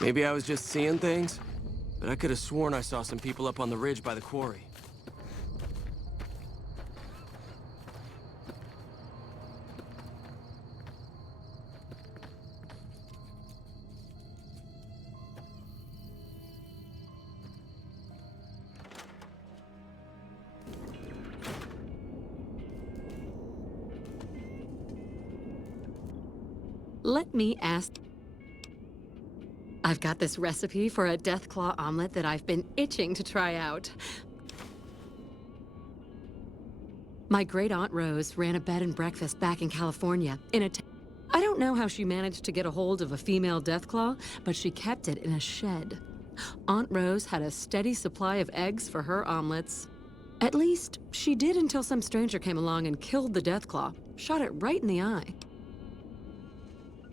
Maybe I was just seeing things, but I could have sworn I saw some people up on the ridge by the quarry. Let me ask. I've got this recipe for a Deathclaw omelet that I've been itching to try out. My great-aunt Rose ran a bed and breakfast back in California I don't know how she managed to get a hold of a female Deathclaw, but she kept it in a shed. Aunt Rose had a steady supply of eggs for her omelets. At least, she did until some stranger came along and killed the Deathclaw, shot it right in the eye.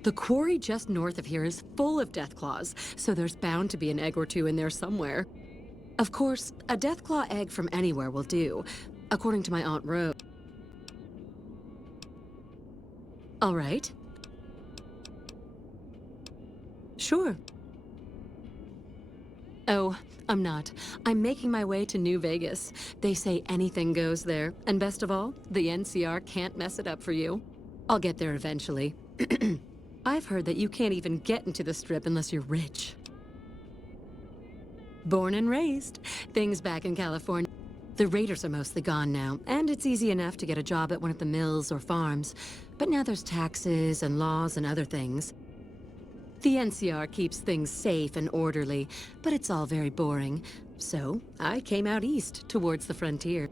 The quarry just north of here is full of Deathclaws, so there's bound to be an egg or two in there somewhere. Of course, a Deathclaw egg from anywhere will do, according to my Aunt Rose. All right. Sure. Oh, I'm not. I'm making my way to New Vegas. They say anything goes there, and best of all, the NCR can't mess it up for you. I'll get there eventually. I've heard that you can't even get into the Strip unless you're rich. Born and raised. Things back in California. The Raiders are mostly gone now, and it's easy enough to get a job at one of the mills or farms. But now there's taxes and laws and other things. The NCR keeps things safe and orderly, but it's all very boring. So I came out east, towards the frontier.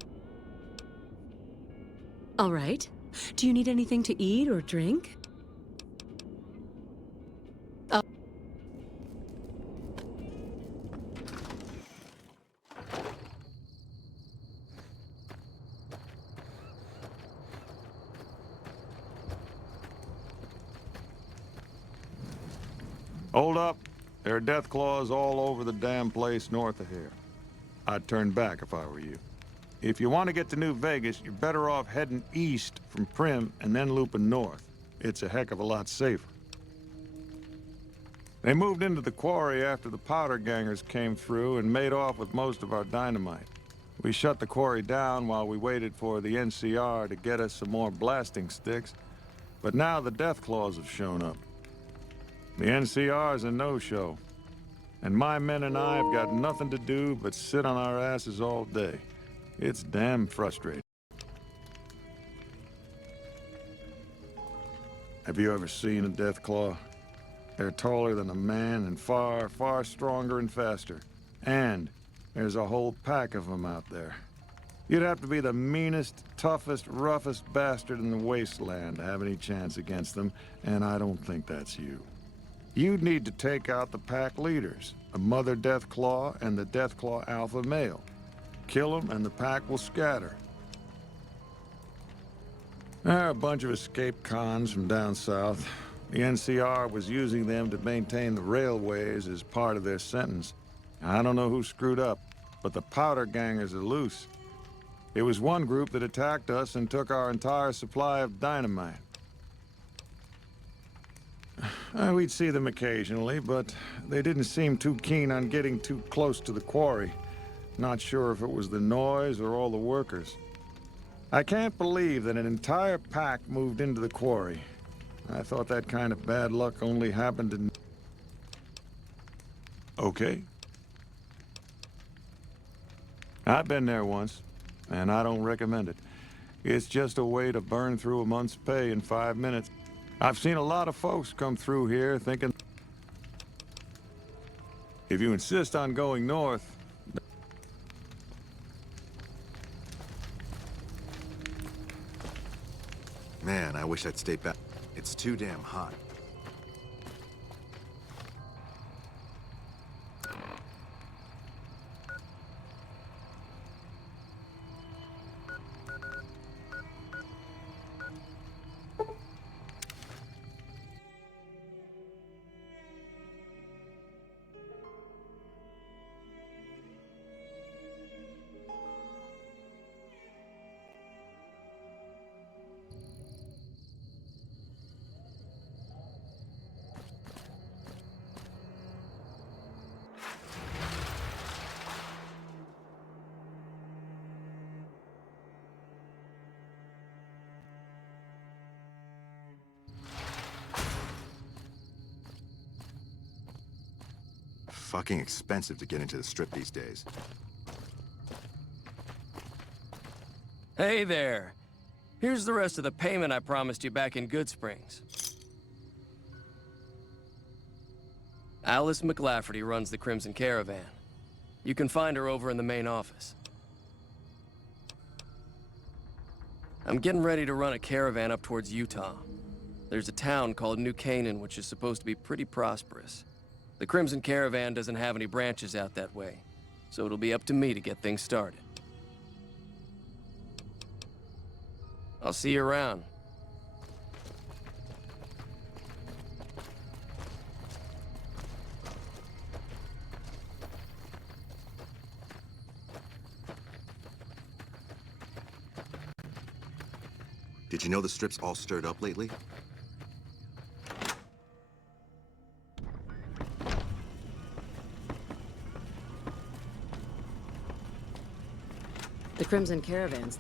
All right. Do you need anything to eat or drink? Hold up. There are Deathclaws all over the damn place north of here. I'd turn back if I were you. If you want to get to New Vegas, you're better off heading east from Primm and then looping north. It's a heck of a lot safer. They moved into the quarry after the powder gangers came through and made off with most of our dynamite. We shut the quarry down while we waited for the NCR to get us some more blasting sticks, but now the Deathclaws have shown up. The NCR's a no-show, and my men and I have got nothing to do but sit on our asses all day. It's damn frustrating. Have you ever seen a Deathclaw? They're taller than a man and far, far stronger and faster. And there's a whole pack of them out there. You'd have to be the meanest, toughest, roughest bastard in the wasteland to have any chance against them, and I don't think that's you. You'd need to take out the pack leaders, the Mother Deathclaw and the Deathclaw Alpha male. Kill them and the pack will scatter. They're a bunch of escaped cons from down south. The NCR was using them to maintain the railways as part of their sentence. I don't know who screwed up, but the powder gangers are loose. It was one group that attacked us and took our entire supply of dynamite. We'd see them occasionally, but they didn't seem too keen on getting too close to the quarry. Not sure if it was the noise or all the workers. I can't believe that an entire pack moved into the quarry. I thought that kind of bad luck only happened in... Okay. I've been there once, and I don't recommend it. It's just a way to burn through a month's pay in 5 minutes. I've seen a lot of folks come through here thinking... If you insist on going north... Man, I wish I'd stayed back. It's too damn hot. fucking expensive to get into the Strip these days. Hey there. Here's the rest of the payment I promised you back in Good Springs. Alice McLafferty runs the Crimson Caravan. You can find her over in the main office. I'm getting ready to run a caravan up towards Utah. There's a town called New Canaan, which is supposed to be pretty prosperous. The Crimson Caravan doesn't have any branches out that way, so it'll be up to me to get things started. I'll see you around. Did you know the Strip's all stirred up lately? The Crimson Caravans.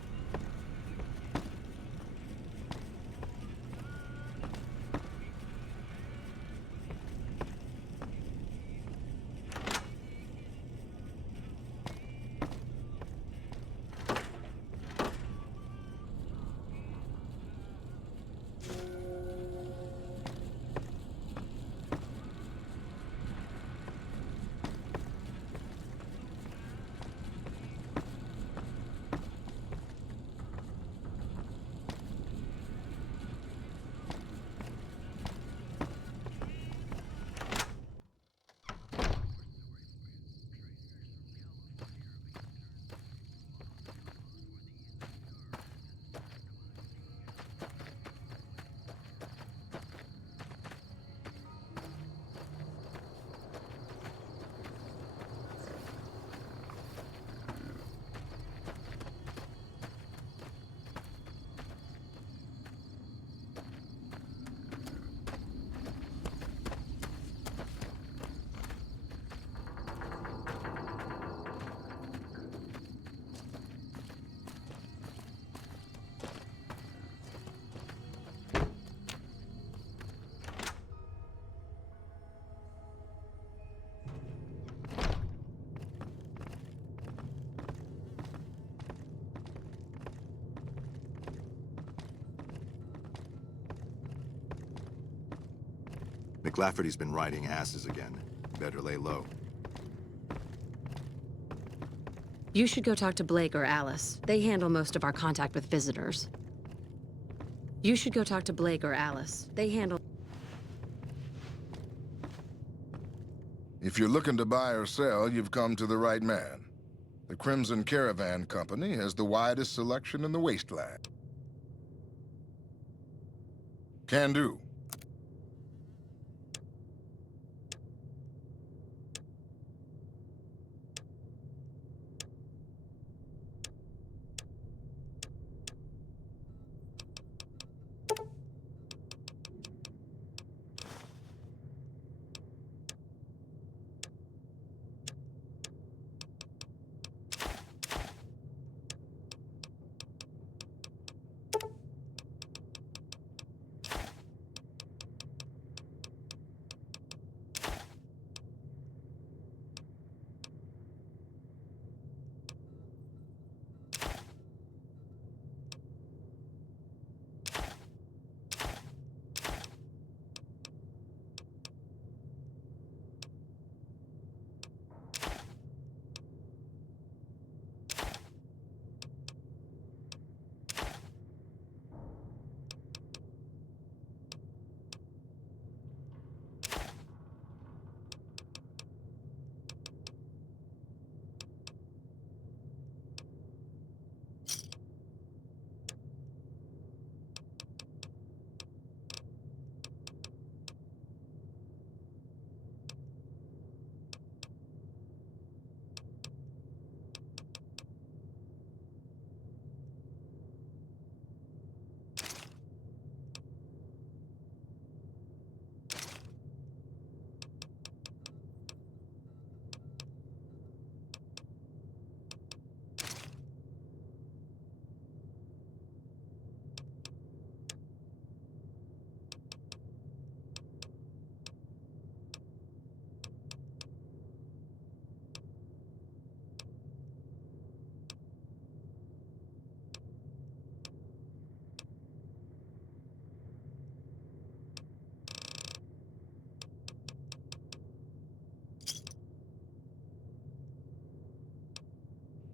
McLafferty's been riding asses again. Better lay low. You should go talk to Blake or Alice. They handle most of our contact with visitors. You should go talk to Blake or Alice. They handle... If you're looking to buy or sell, you've come to the right man. The Crimson Caravan Company has the widest selection in the wasteland. Can do.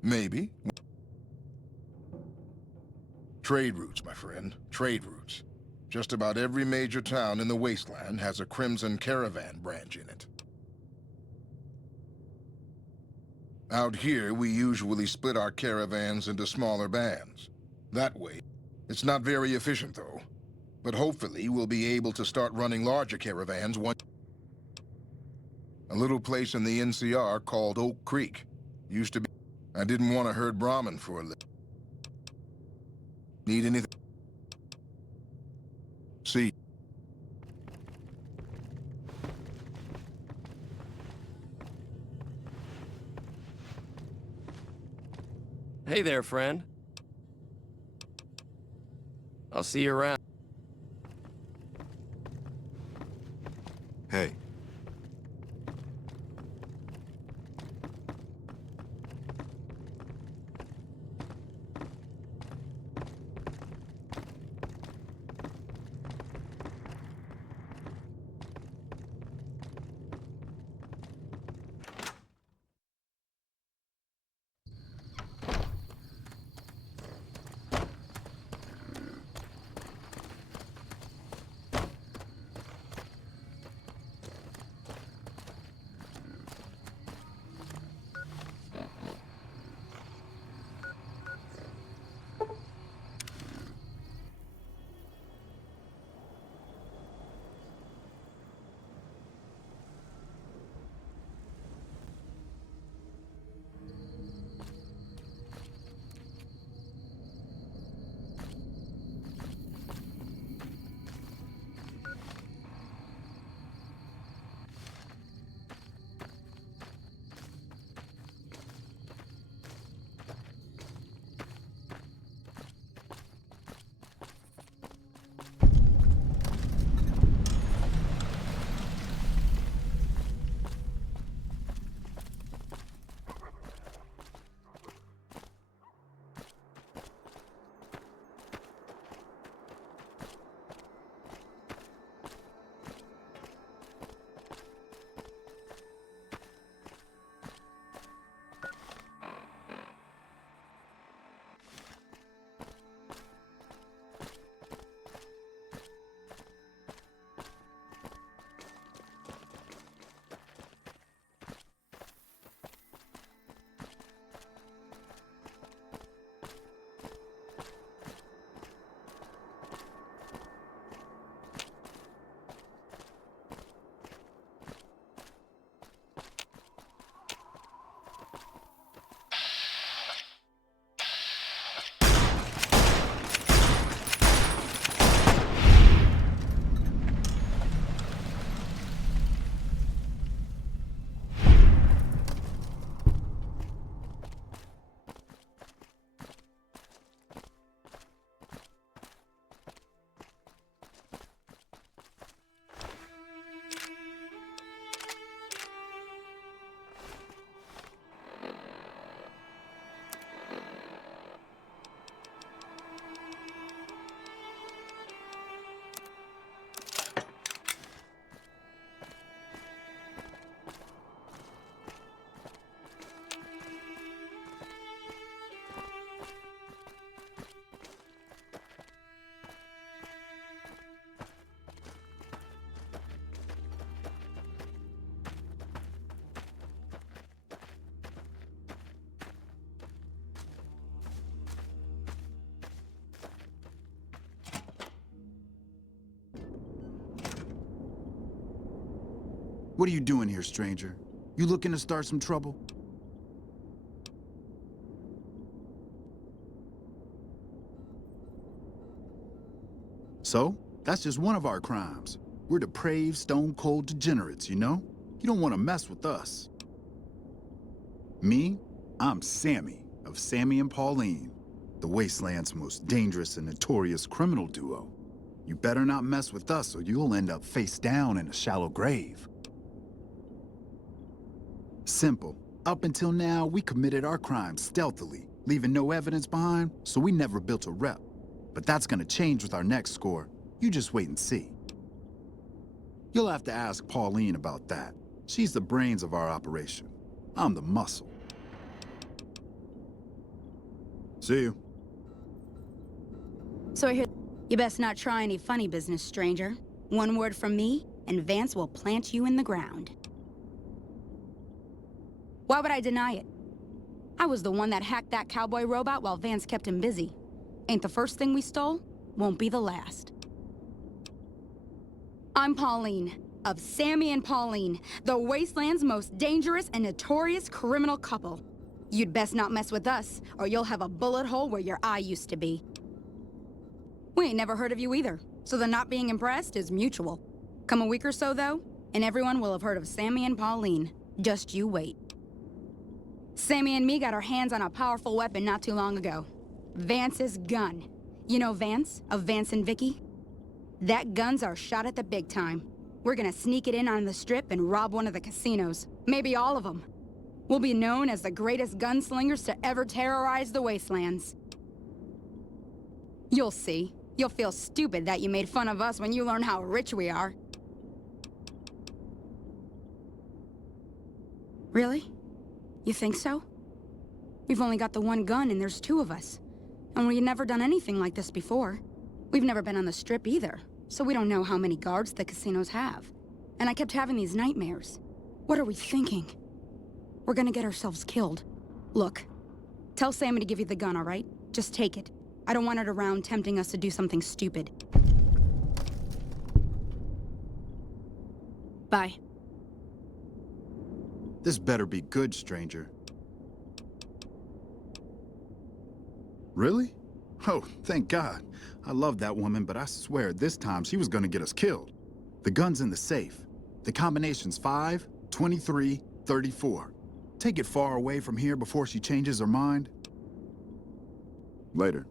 Maybe. Trade routes, my friend. Trade routes. Just about every major town in the Wasteland has a Crimson Caravan branch in it. Out here, we usually split our caravans into smaller bands. That way, it's not very efficient, though. But hopefully, we'll be able to start running larger caravans once. A little place in the NCR called Oak Creek. Used to be. I didn't want to herd Brahmin for a living. Need anything? See. Hey there, friend. I'll see you around. Hey. What are you doing here, stranger? You looking to start some trouble? So, that's just one of our crimes. We're depraved, stone-cold degenerates, you know? You don't want to mess with us. Me? I'm Sammy, of Sammy and Pauline, the Wasteland's most dangerous and notorious criminal duo. You better not mess with us or you'll end up face down in a shallow grave. Simple. Up until now, we committed our crimes stealthily, leaving no evidence behind, so we never built a rep. But that's gonna change with our next score. You just wait and see. You'll have to ask Pauline about that. She's the brains of our operation. I'm the muscle. See you. So I hear you best not try any funny business, stranger. One word from me, and Vance will plant you in the ground. Why would I deny it? I was the one that hacked that cowboy robot while Vance kept him busy. Ain't the first thing we stole, won't be the last. I'm Pauline, of Sammy and Pauline, the Wasteland's most dangerous and notorious criminal couple. You'd best not mess with us, or you'll have a bullet hole where your eye used to be. We ain't never heard of you either, so the not being impressed is mutual. Come a week or so, though, and everyone will have heard of Sammy and Pauline. Just you wait. Sammy and me got our hands on a powerful weapon not too long ago. Vance's gun. You know Vance, of Vance and Vicky? That gun's our shot at the big time. We're gonna sneak it in on the strip and rob one of the casinos. Maybe all of them. We'll be known as the greatest gunslingers to ever terrorize the Wastelands. You'll see. You'll feel stupid that you made fun of us when you learn how rich we are. Really? You think so? We've only got the one gun and there's two of us. And we've never done anything like this before. We've never been on the strip either, so we don't know how many guards the casinos have. And I kept having these nightmares. What are we thinking? We're gonna get ourselves killed. Look, tell Sammy to give you the gun, all right? Just take it. I don't want it around tempting us to do something stupid. Bye. This better be good, stranger. Really? Oh, thank God. I love that woman, but I swear this time she was gonna get us killed. The gun's in the safe. The combination's 5, 23, 34. Take it far away from here before she changes her mind. Later.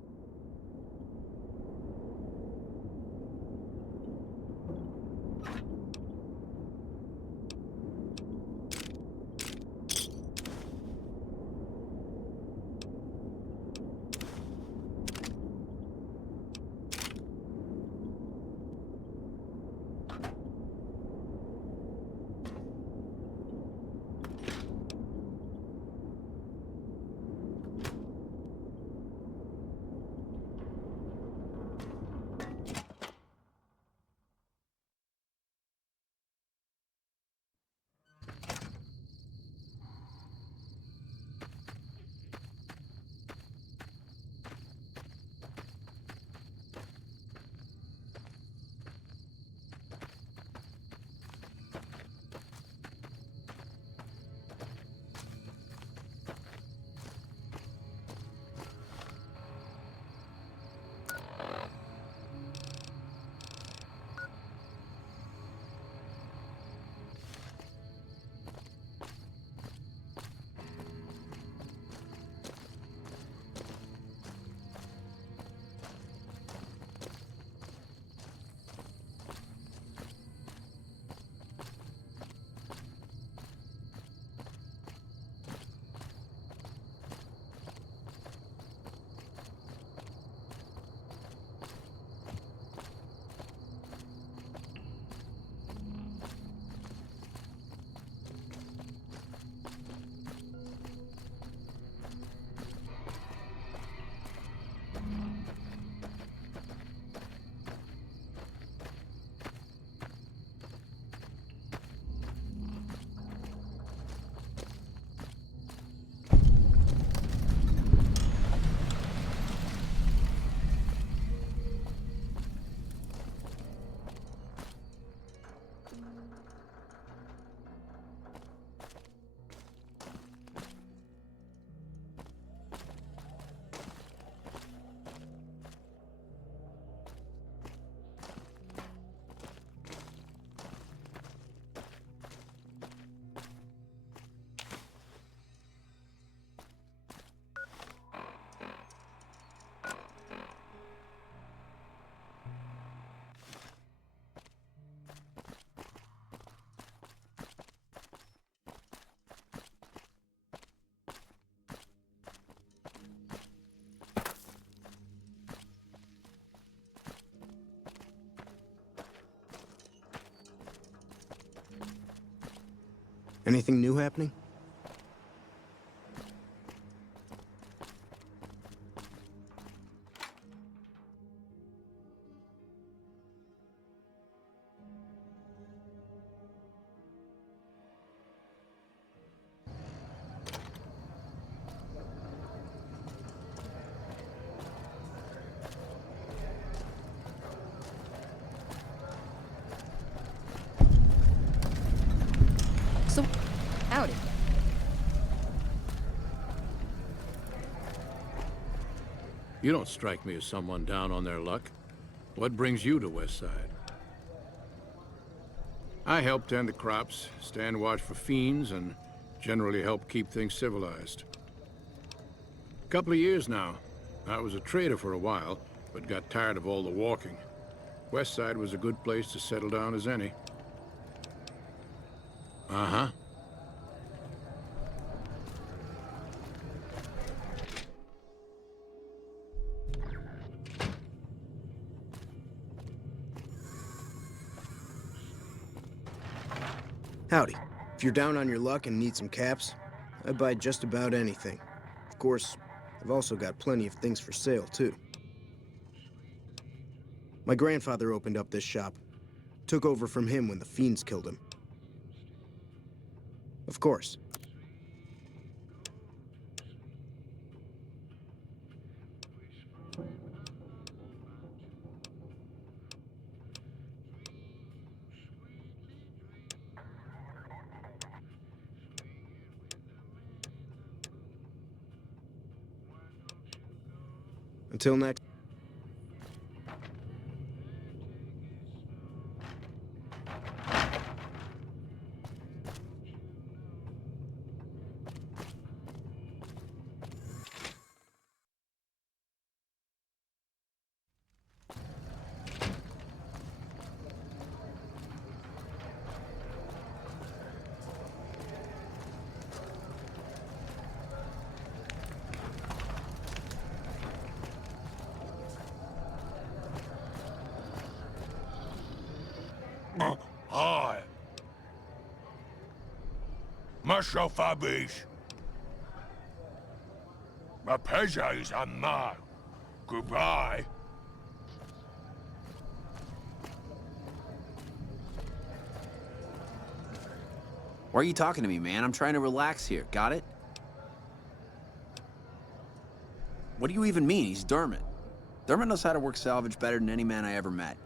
Anything new happening? You don't strike me as someone down on their luck. What brings you to Westside? I help tend the crops, stand watch for fiends, and generally help keep things civilized. Couple of years now. I was a trader for a while, but got tired of all the walking. Westside was a good place to settle down as any. Uh-huh. Howdy. If you're down on your luck and need some caps, I buy just about anything. Of course, I've also got plenty of things for sale, too. My grandfather opened up this shop. Took over from him when the fiends killed him. Of course. Until next. Hi. Monsieur Fabrice. My pleasure is mine. Goodbye. Why are you talking to me, man? I'm trying to relax here. Got it? What do you even mean? He's Dermot. Dermot knows how to work salvage better than any man I ever met.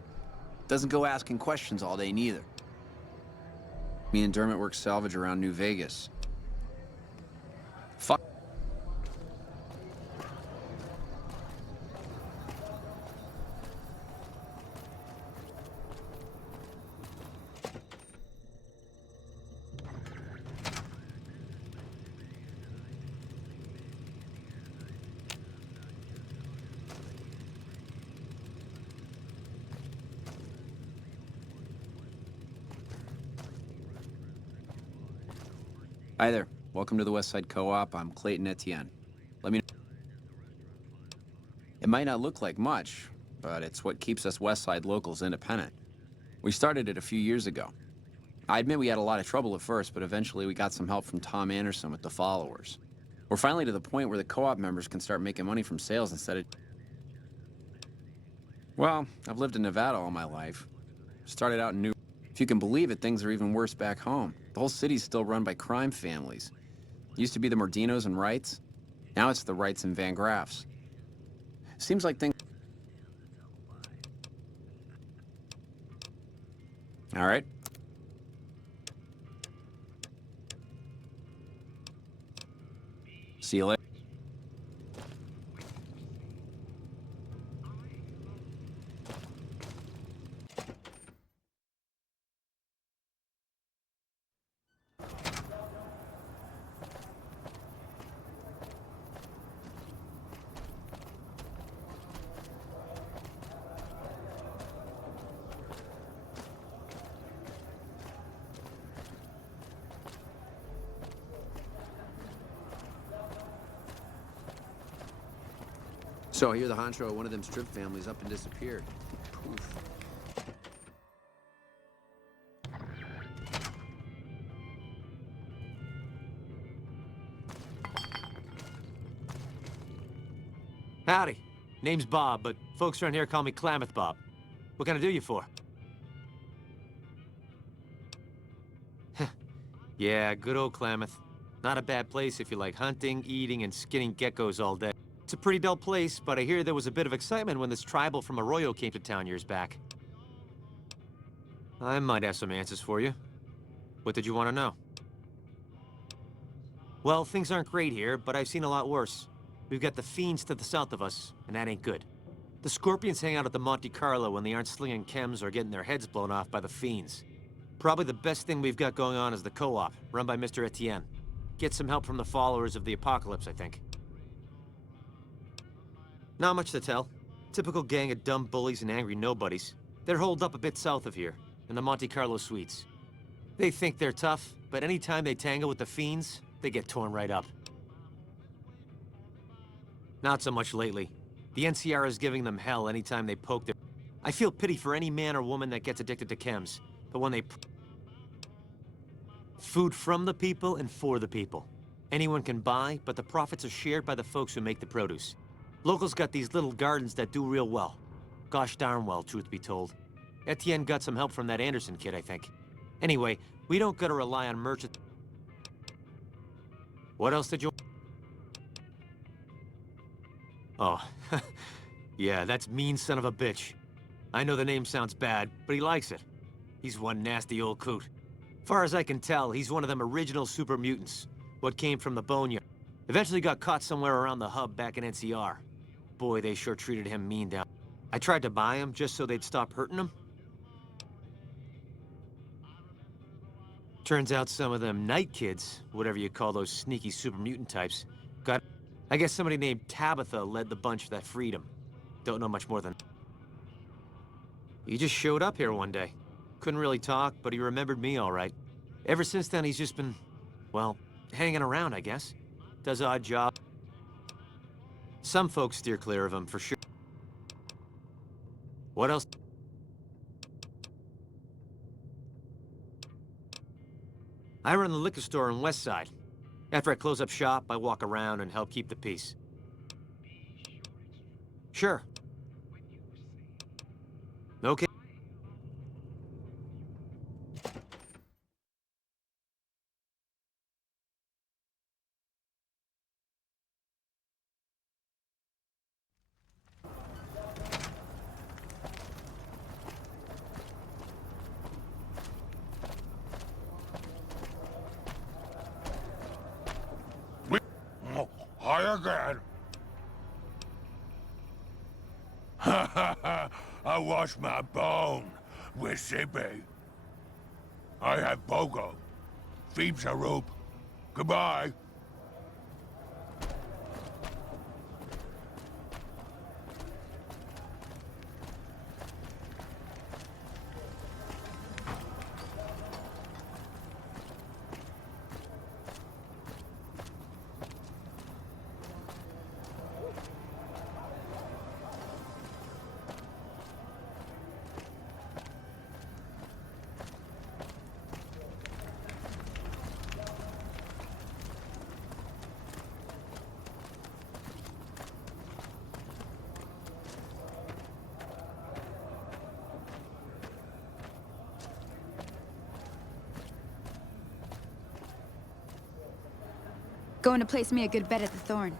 Doesn't go asking questions all day, neither. Me and Dermot work salvage around New Vegas. Fuck. Hi there. Welcome to the Westside Co-op. I'm Clayton Etienne. Let me know. It might not look like much, but it's what keeps us Westside locals independent. We started it a few years ago. I admit we had a lot of trouble at first, but eventually we got some help from Tom Anderson with the followers. We're finally to the point where the co-op members can start making money from sales instead of... Well, I've lived in Nevada all my life. Started out in New... If you can believe it, things are even worse back home. The whole city's still run by crime families. Used to be the Mordinos and Wrights. Now it's the Wrights and Van Graffs. Seems like things... All right. See you later. So I hear the honcho of one of them strip families up and disappeared. Poof. Howdy. Name's Bob, but folks around here call me Klamath Bob. What can I do you for? Yeah, good old Klamath. Not a bad place if you like hunting, eating, and skinning geckos all day. It's a pretty dull place, but I hear there was a bit of excitement when this tribal from Arroyo came to town years back. I might have some answers for you. What did you want to know? Well, things aren't great here, but I've seen a lot worse. We've got the Fiends to the south of us, and that ain't good. The Scorpions hang out at the Monte Carlo when they aren't slinging chems or getting their heads blown off by the Fiends. Probably the best thing we've got going on is the Co-op, run by Mr. Etienne. Get some help from the followers of the Apocalypse, I think. Not much to tell. Typical gang of dumb bullies and angry nobodies. They're holed up a bit south of here, in the Monte Carlo suites. They think they're tough, but anytime they tangle with the Fiends, they get torn right up. Not so much lately. The NCR is giving them hell anytime they poke their... I feel pity for any man or woman that gets addicted to chems, but when they... Food from the people and for the people. Anyone can buy, but the profits are shared by the folks who make the produce. Locals got these little gardens that do real well. Gosh darn well, truth be told. Etienne got some help from that Anderson kid, I think. Anyway, we don't gotta rely on merchants. What else did you... Oh, yeah, that's mean son of a bitch. I know the name sounds bad, but he likes it. He's one nasty old coot. Far as I can tell, he's one of them original super mutants. What came from the Boneyard. Eventually got caught somewhere around the hub back in NCR. Boy, they sure treated him mean down. I tried to buy him just so they'd stop hurting him. Turns out some of them night kids, whatever you call those sneaky super mutant types, got... I guess somebody named Tabitha led the bunch that freed him. Don't know much more than... He just showed up here one day. Couldn't really talk, but he remembered me all right. Ever since then, he's just been, well, hanging around, I guess. Does odd job. Some folks steer clear of him, for sure. What else? I run the liquor store on West Side. After I close up shop, I walk around and help keep the peace. Sure. Okay. Hi again. Ha ha ha! I wash my bone with Sippy. I have Bogo. Phoebes a rope. Goodbye. Going to place me a good bet at the Thorn.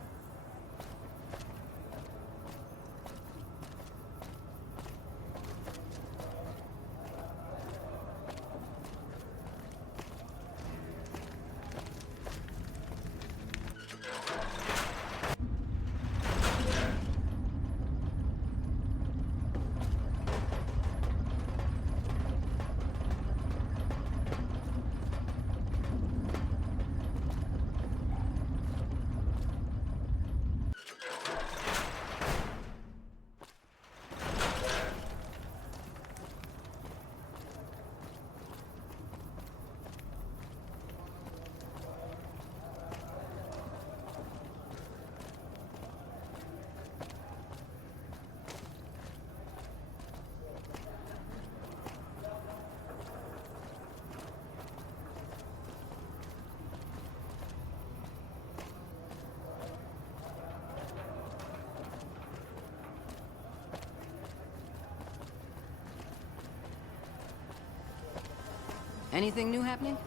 Anything new happening?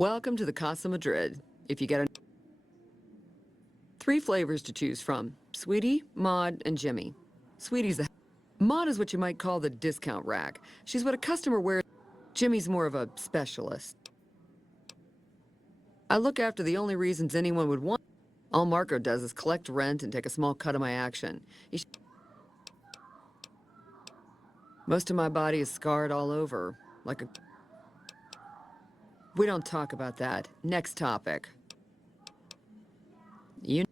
Welcome to the Casa Madrid. If you get 3 flavors to choose from: Sweetie, Maud, and Jimmy. Sweetie's the... Maud is what you might call the discount rack. She's what a customer wears. Jimmy's more of a specialist. I look after the only reasons anyone would want. All Marco does is collect rent and take a small cut of my action. Most of my body is scarred all over, like a... We don't talk about that. Next topic. You...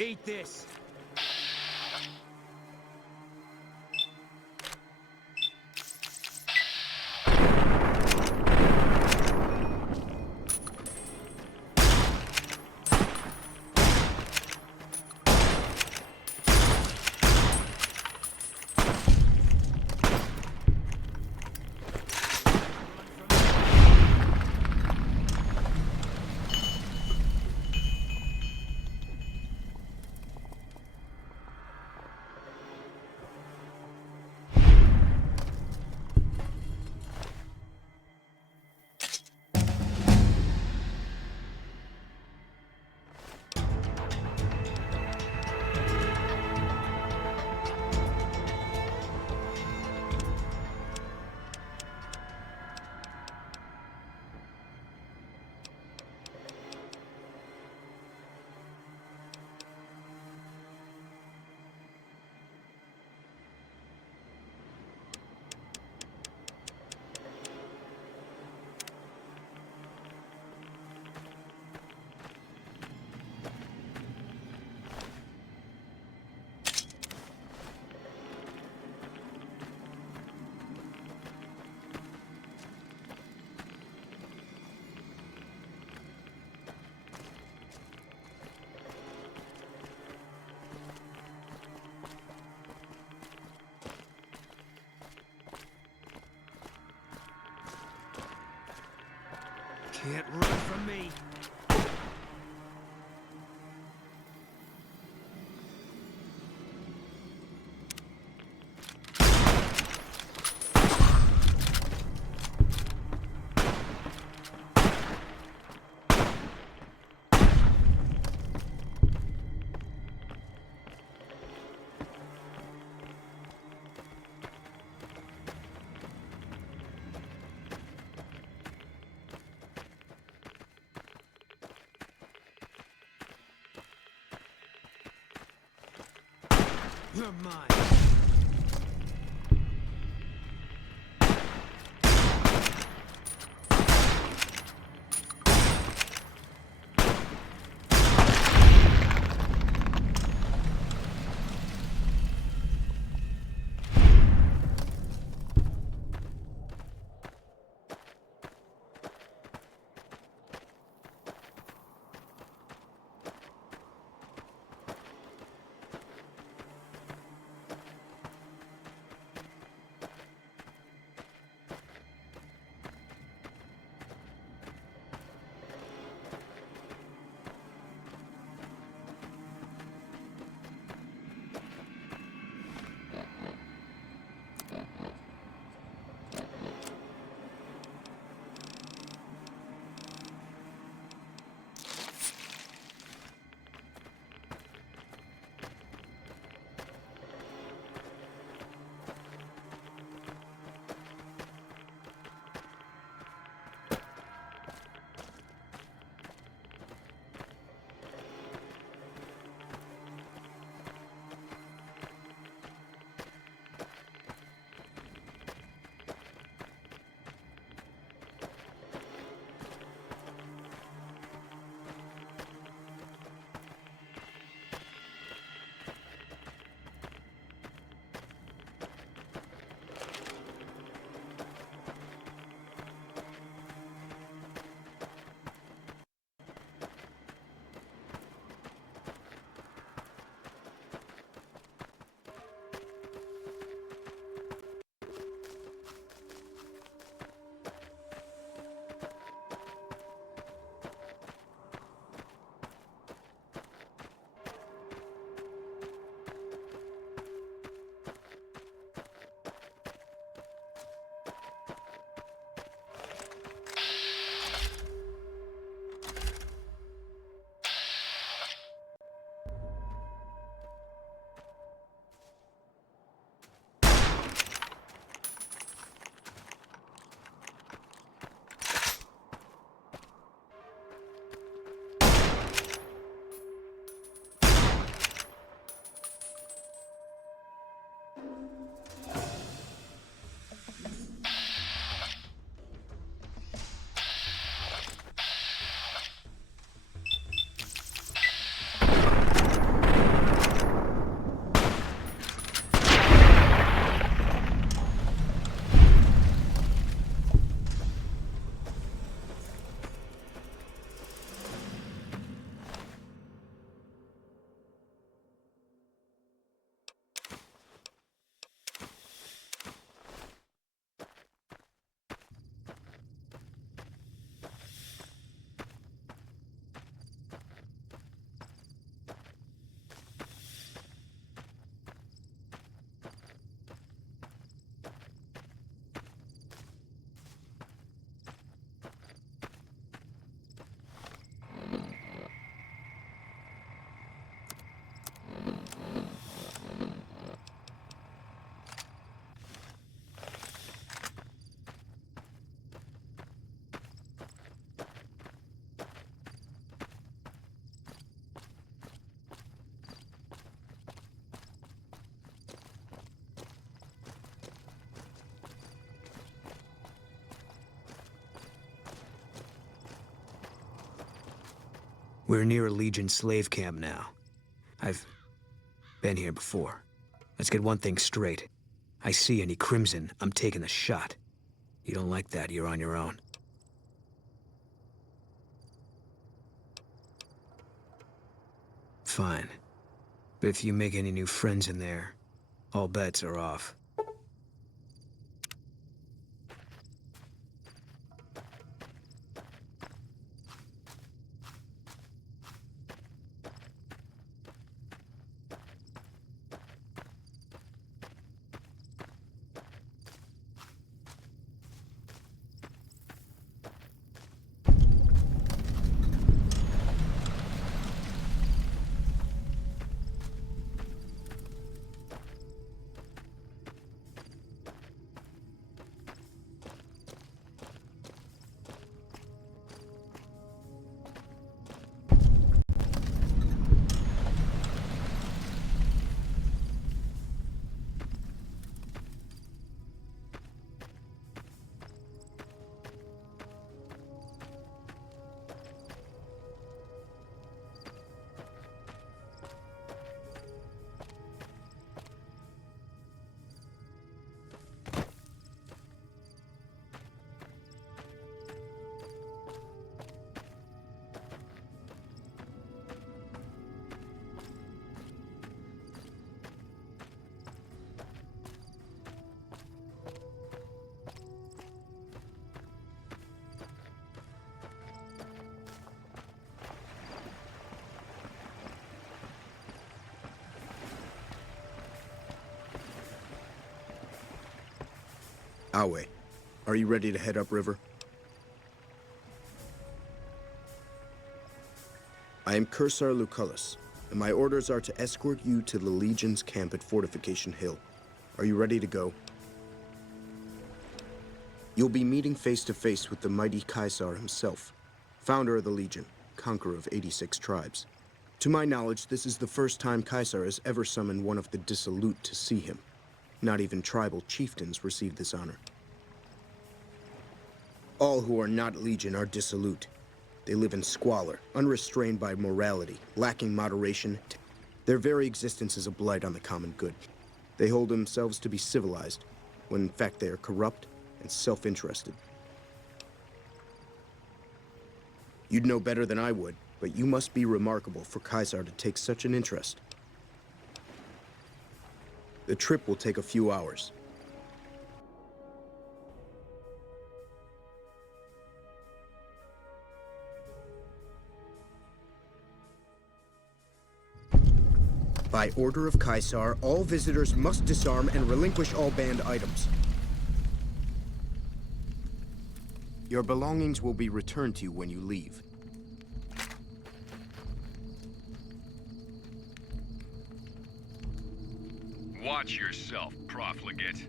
Eat this. Can't run from me. You're mine. We're near a Legion slave camp now. I've been here before. Let's get one thing straight. I see any Crimson, I'm taking the shot. You don't like that, you're on your own. Fine. But if you make any new friends in there, all bets are off. Awe, are you ready to head upriver? I am Cursar Lucullus, and my orders are to escort you to the Legion's camp at Fortification Hill. Are you ready to go? You'll be meeting face to face with the mighty Caesar himself, founder of the Legion, conqueror of 86 tribes. To my knowledge, this is the first time Caesar has ever summoned one of the dissolute to see him. Not even tribal chieftains receive this honor. All who are not Legion are dissolute. They live in squalor, unrestrained by morality, lacking moderation. Their very existence is a blight on the common good. They hold themselves to be civilized, when in fact they are corrupt and self-interested. You'd know better than I would, but you must be remarkable for Caesar to take such an interest. The trip will take a few hours. By order of Caesar, all visitors must disarm and relinquish all banned items. Your belongings will be returned to you when you leave. Watch yourself, profligate.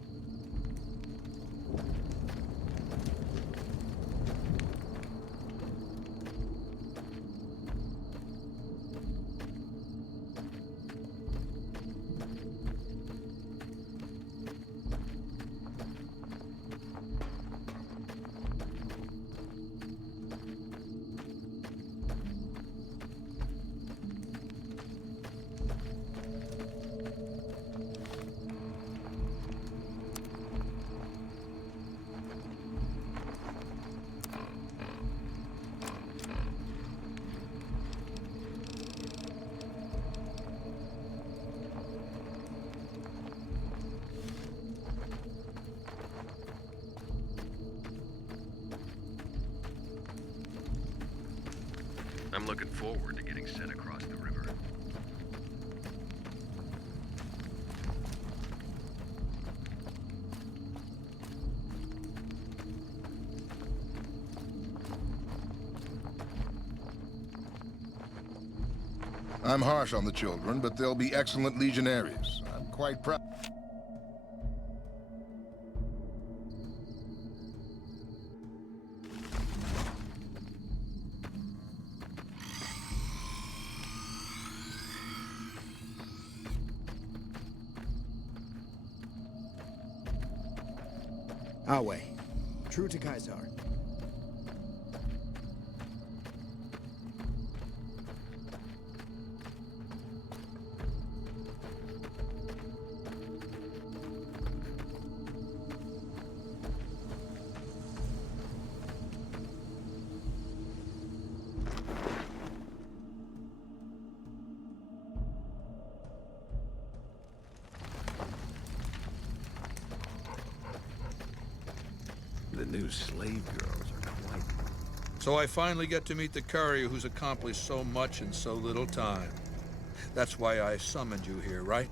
I'm looking forward to getting sent across the river. I'm harsh on the children, but they'll be excellent legionaries. I'm quite proud. Awe, true to Caesar. new slave girls are quite... So I finally get to meet the courier who's accomplished so much in so little time. That's why I summoned you here, right?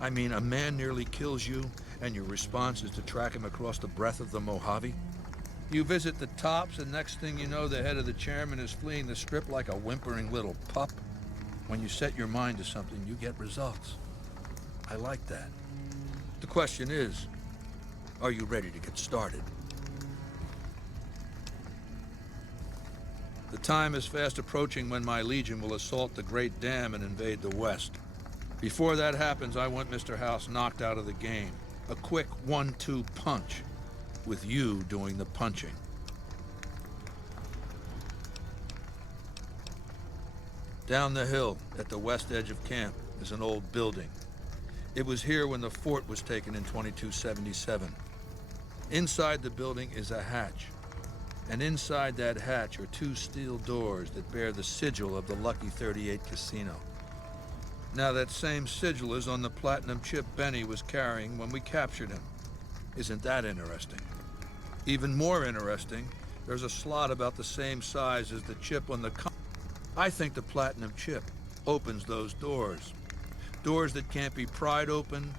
I mean, a man nearly kills you, and your response is to track him across the breadth of the Mojave? You visit the tops, and next thing you know, the head of the chairman is fleeing the strip like a whimpering little pup. When you set your mind to something, you get results. I like that. The question is, are you ready to get started? The time is fast approaching when my legion will assault the Great Dam and invade the West. Before that happens, I want Mr. House knocked out of the game. A quick 1-2 punch, with you doing the punching. Down the hill, at the west edge of camp, is an old building. It was here when the fort was taken in 2277. Inside the building is a hatch. And inside that hatch are 2 steel doors that bear the sigil of the Lucky 38 Casino. Now that same sigil is on the platinum chip Benny was carrying when we captured him. Isn't that interesting? Even more interesting, there's a slot about the same size as the chip on the I think the platinum chip opens those doors. Doors that can't be pried open.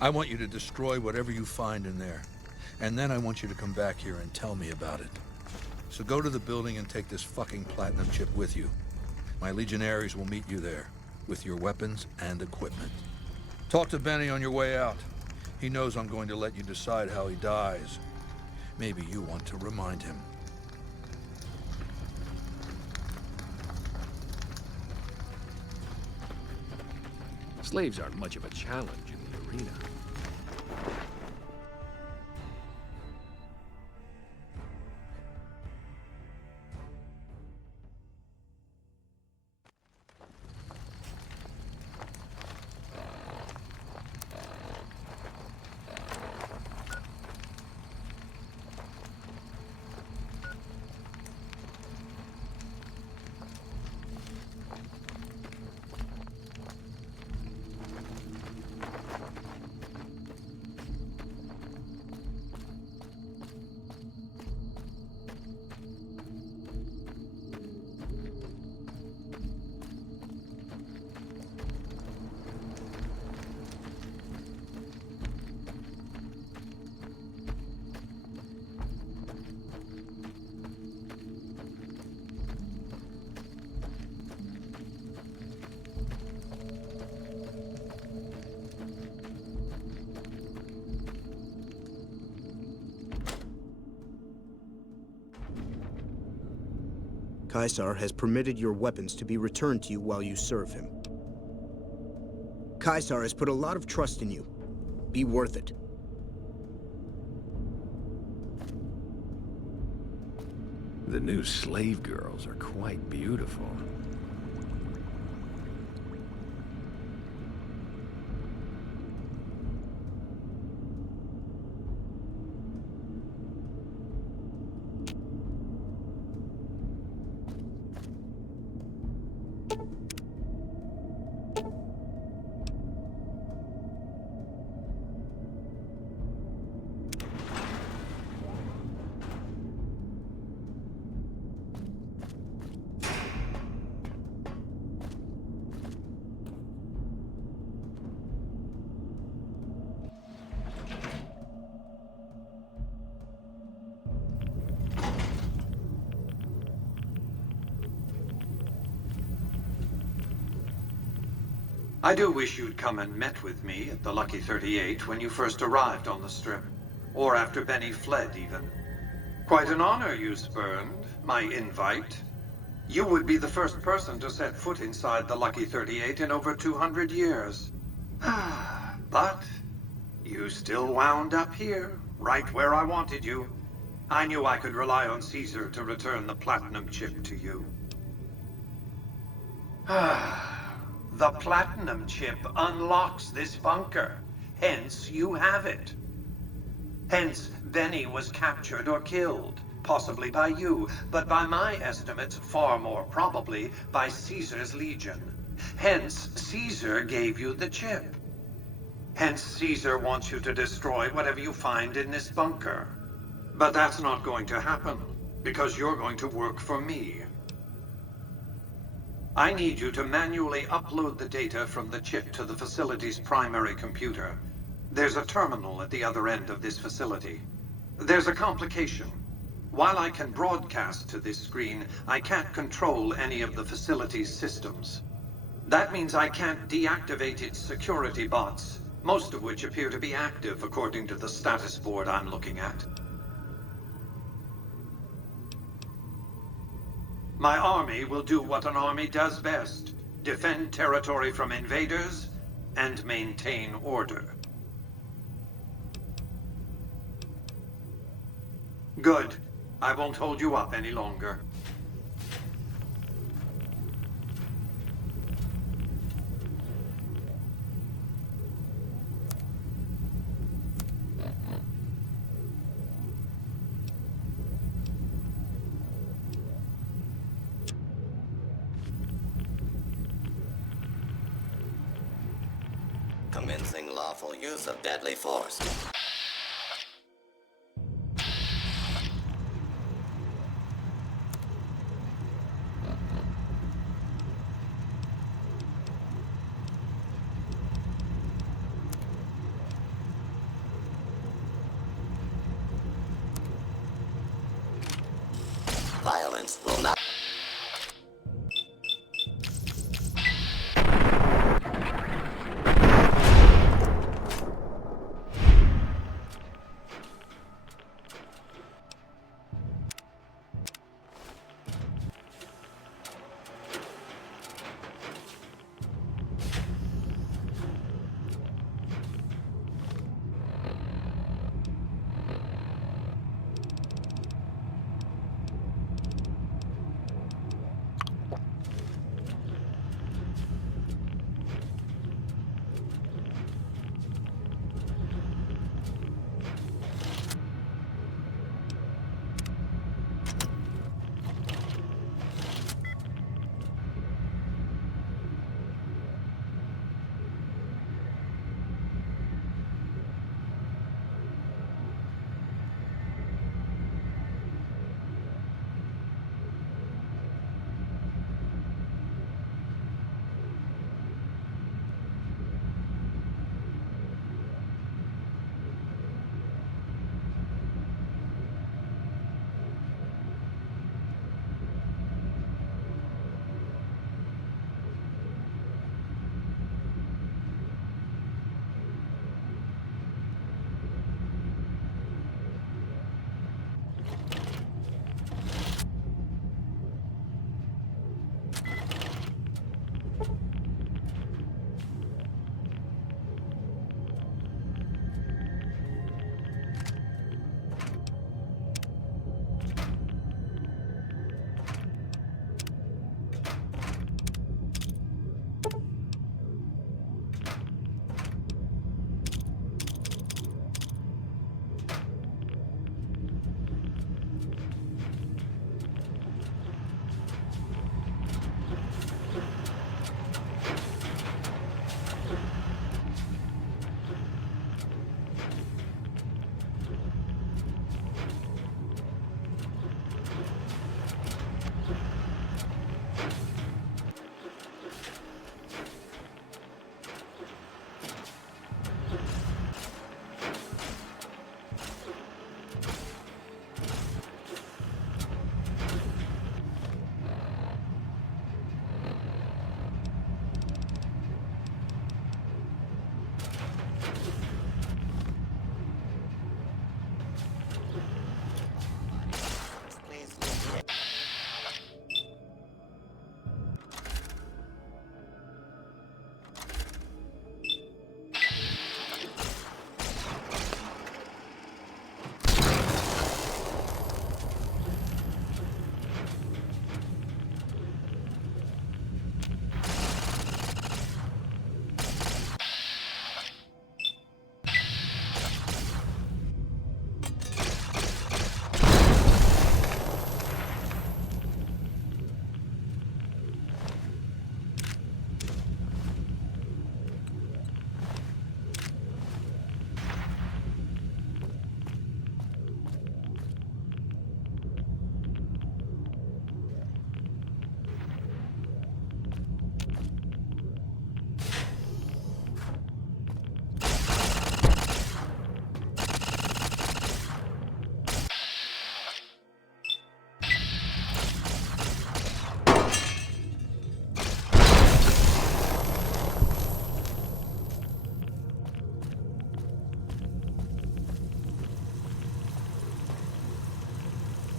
I want you to destroy whatever you find in there. And then I want you to come back here and tell me about it. So go to the building and take this fucking platinum chip with you. My legionaries will meet you there, with your weapons and equipment. Talk to Benny on your way out. He knows I'm going to let you decide how he dies. Maybe you want to remind him. Slaves aren't much of a challenge in the arena. Caesar has permitted your weapons to be returned to you while you serve him. Caesar has put a lot of trust in you. Be worth it. The new slave girls are quite beautiful. I do wish you'd come and met with me at the Lucky 38 when you first arrived on the Strip. Or after Benny fled, even. Quite an honor you spurned, my invite. You would be the first person to set foot inside the Lucky 38 in over 200 years. But you still wound up here, right where I wanted you. I knew I could rely on Caesar to return the platinum chip to you. The platinum chip unlocks this bunker. Hence, you have it. Hence, Benny was captured or killed. Possibly by you, but by my estimates, far more probably by Caesar's legion. Hence, Caesar gave you the chip. Hence, Caesar wants you to destroy whatever you find in this bunker. But that's not going to happen, because you're going to work for me. I need you to manually upload the data from the chip to the facility's primary computer. There's a terminal at the other end of this facility. There's a complication. While I can broadcast to this screen, I can't control any of the facility's systems. That means I can't deactivate its security bots, most of which appear to be active according to the status board I'm looking at. My army will do what an army does best: defend territory from invaders and maintain order. Good. I won't hold you up any longer. Commencing lawful use of deadly force. Violence will not...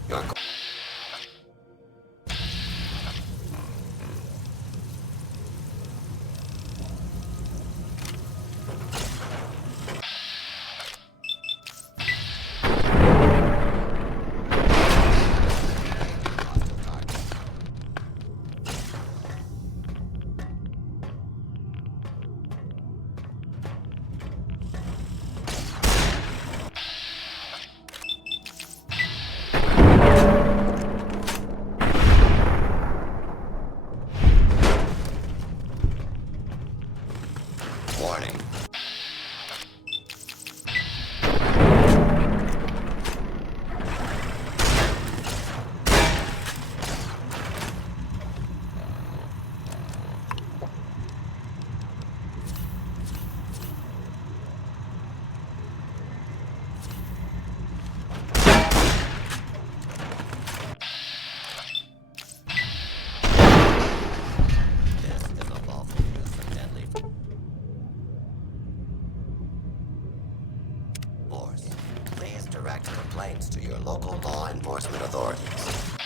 Your warning. Force. Please direct complaints to your local law enforcement authorities.